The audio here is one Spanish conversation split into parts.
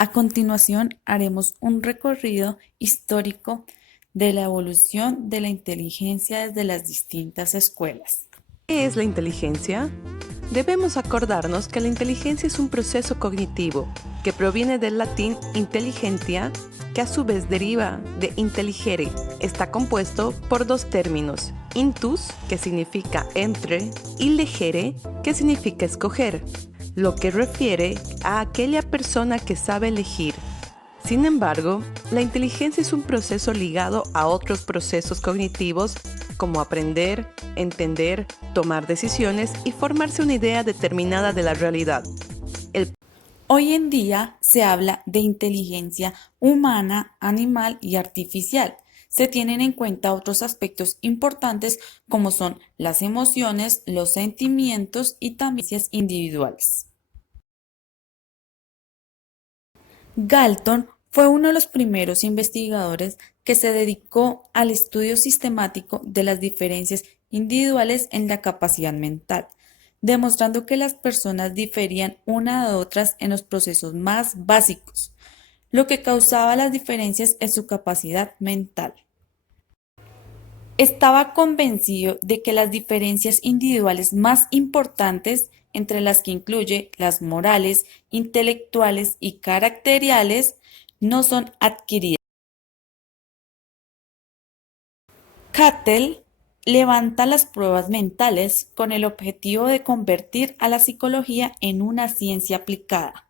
A continuación, haremos un recorrido histórico de la evolución de la inteligencia desde las distintas escuelas. ¿Qué es la inteligencia? Debemos acordarnos que la inteligencia es un proceso cognitivo que proviene del latín intelligentia, que a su vez deriva de intelligere. Está compuesto por dos términos, intus, que significa entre, y legere, que significa escoger, lo que refiere a aquella persona que sabe elegir. Sin embargo, la inteligencia es un proceso ligado a otros procesos cognitivos como aprender, entender, tomar decisiones y formarse una idea determinada de la realidad. Hoy en día se habla de inteligencia humana, animal y artificial. Se tienen en cuenta otros aspectos importantes como son las emociones, los sentimientos y también las individuales. Galton fue uno de los primeros investigadores que se dedicó al estudio sistemático de las diferencias individuales en la capacidad mental, demostrando que las personas diferían una de otras en los procesos más básicos, lo que causaba las diferencias en su capacidad mental. Estaba convencido de que las diferencias individuales más importantes, entre las que incluye las morales, intelectuales y caracteriales, no son adquiridas. Cattell levanta las pruebas mentales con el objetivo de convertir a la psicología en una ciencia aplicada.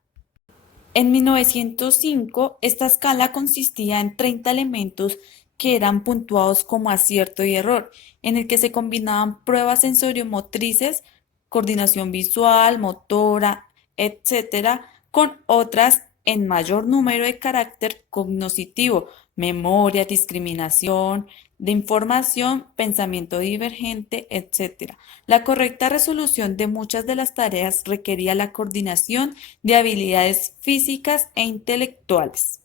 En 1905, esta escala consistía en 30 elementos que eran puntuados como acierto y error, en el que se combinaban pruebas sensoriomotrices, coordinación visual, motora, etcétera, con otras en mayor número de carácter cognoscitivo, memoria, discriminación de información, pensamiento divergente, etcétera. La correcta resolución de muchas de las tareas requería la coordinación de habilidades físicas e intelectuales.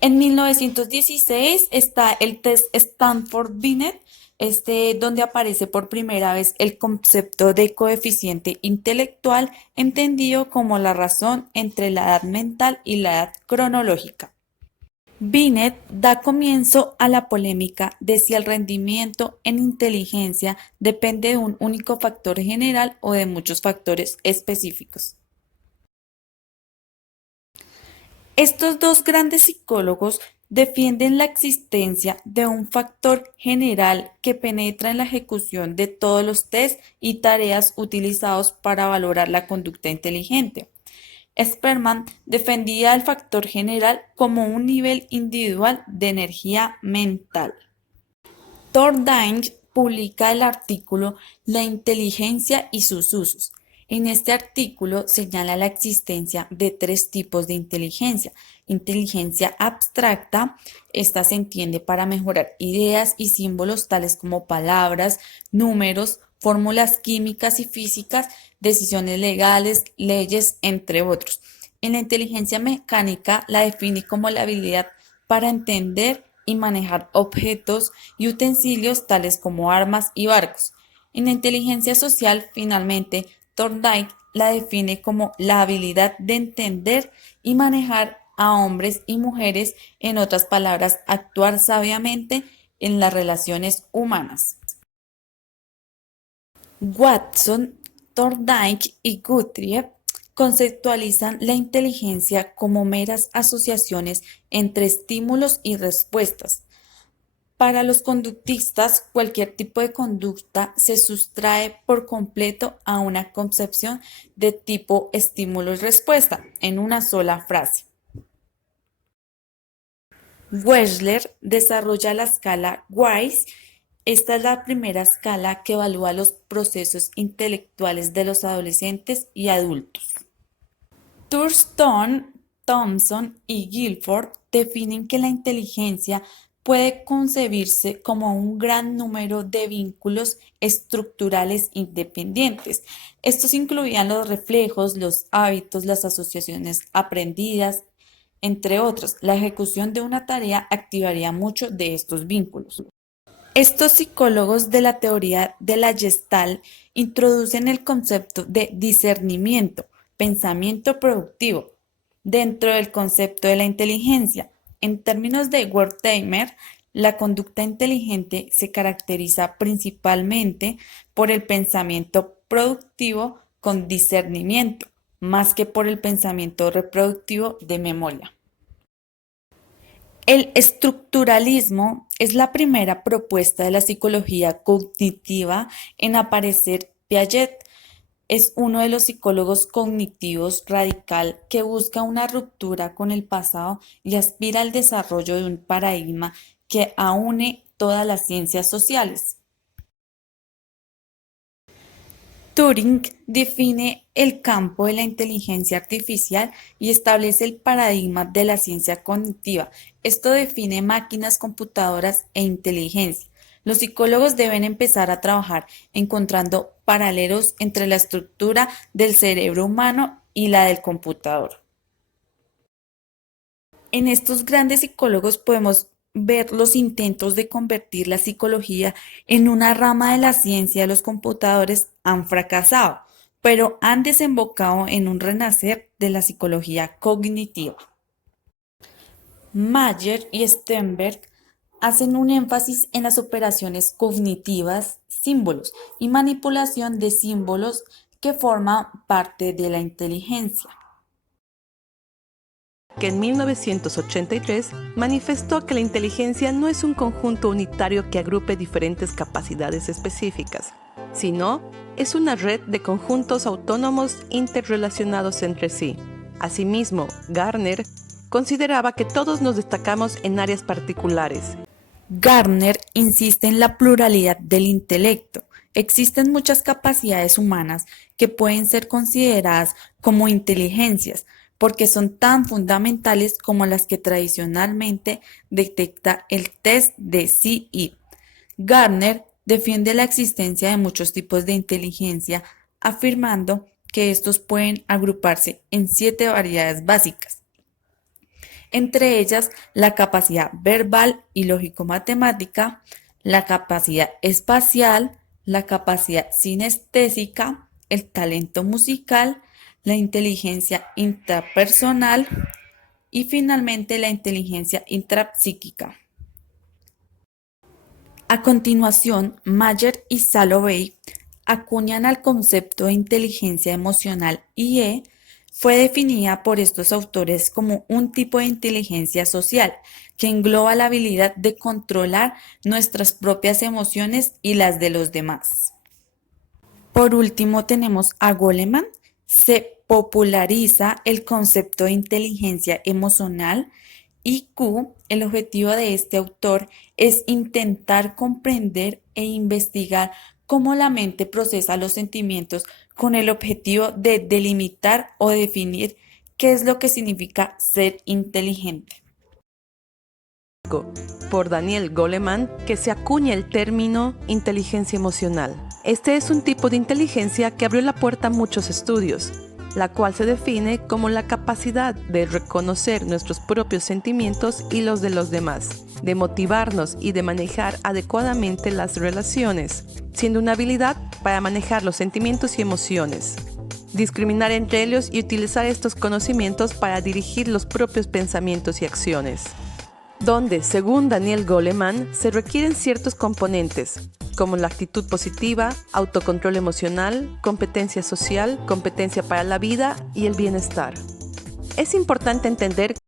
En 1916 está el test Stanford-Binet, donde aparece por primera vez el concepto de coeficiente intelectual, entendido como la razón entre la edad mental y la edad cronológica. Binet da comienzo a la polémica de si el rendimiento en inteligencia depende de un único factor general o de muchos factores específicos. Estos dos grandes psicólogos defienden la existencia de un factor general que penetra en la ejecución de todos los test y tareas utilizados para valorar la conducta inteligente. Spearman defendía el factor general como un nivel individual de energía mental. Thorndike publica el artículo La inteligencia y sus usos. En este artículo señala la existencia de tres tipos de inteligencia. Inteligencia abstracta, esta se entiende para mejorar ideas y símbolos tales como palabras, números, fórmulas químicas y físicas, decisiones legales, leyes, entre otros. En la inteligencia mecánica la define como la habilidad para entender y manejar objetos y utensilios tales como armas y barcos. En la inteligencia social, finalmente, Thorndike la define como la habilidad de entender y manejar a hombres y mujeres, en otras palabras, actuar sabiamente en las relaciones humanas. Watson, Thorndike y Guthrie conceptualizan la inteligencia como meras asociaciones entre estímulos y respuestas. Para los conductistas, cualquier tipo de conducta se sustrae por completo a una concepción de tipo estímulo y respuesta en una sola frase. Wechsler desarrolla la escala WISE. Esta es la primera escala que evalúa los procesos intelectuales de los adolescentes y adultos. Thurston, Thompson y Guilford definen que la inteligencia puede concebirse como un gran número de vínculos estructurales independientes. Estos incluían los reflejos, los hábitos, las asociaciones aprendidas, entre otros. La ejecución de una tarea activaría muchos de estos vínculos. Estos psicólogos de la teoría de la Gestalt introducen el concepto de discernimiento, pensamiento productivo, Dentro del concepto de la inteligencia, en términos de Wertheimer, la conducta inteligente se caracteriza principalmente por el pensamiento productivo con discernimiento, más que por el pensamiento reproductivo de memoria. El estructuralismo es la primera propuesta de la psicología cognitiva en aparecer. Piaget es uno de los psicólogos cognitivos radical que busca una ruptura con el pasado y aspira al desarrollo de un paradigma que aúne todas las ciencias sociales. Turing define el campo de la inteligencia artificial y establece el paradigma de la ciencia cognitiva. Esto define máquinas, computadoras e inteligencia. Los psicólogos deben empezar a trabajar encontrando paralelos entre la estructura del cerebro humano y la del computador. En estos grandes psicólogos podemos ver los intentos de convertir la psicología en una rama de la ciencia de los computadores han fracasado, pero han desembocado en un renacer de la psicología cognitiva. Mayer y Sternberg hacen un énfasis en las operaciones cognitivas, símbolos y manipulación de símbolos que forman parte de la inteligencia. Que en 1983 manifestó que la inteligencia no es un conjunto unitario que agrupe diferentes capacidades específicas, sino es una red de conjuntos autónomos interrelacionados entre sí. Asimismo, Gardner consideraba que todos nos destacamos en áreas particulares. Gardner insiste en la pluralidad del intelecto. Existen muchas capacidades humanas que pueden ser consideradas como inteligencias, porque son tan fundamentales como las que tradicionalmente detecta el test de CI. Gardner defiende la existencia de muchos tipos de inteligencia, afirmando que estos pueden agruparse en 7 variedades básicas, entre ellas la capacidad verbal y lógico-matemática, la capacidad espacial, la capacidad sinestésica, el talento musical, la inteligencia intrapersonal y finalmente la inteligencia intrapsíquica. A continuación, Mayer y Salovey acuñan al concepto de inteligencia emocional IE. Fue definida por estos autores como un tipo de inteligencia social que engloba la habilidad de controlar nuestras propias emociones y las de los demás. Por último, tenemos a Goleman. Se populariza el concepto de inteligencia emocional IQ. El objetivo de este autor es intentar comprender e investigar cómo la mente procesa los sentimientos con el objetivo de delimitar o definir qué es lo que significa ser inteligente. Por Daniel Goleman, que se acuña el término inteligencia emocional. Este es un tipo de inteligencia que abrió la puerta a muchos estudios, la cual se define como la capacidad de reconocer nuestros propios sentimientos y los de los demás, de motivarnos y de manejar adecuadamente las relaciones, siendo una habilidad para manejar los sentimientos y emociones, discriminar entre ellos y utilizar estos conocimientos para dirigir los propios pensamientos y acciones, donde, según Daniel Goleman, se requieren ciertos componentes, como la actitud positiva, autocontrol emocional, competencia social, competencia para la vida y el bienestar. Es importante entender que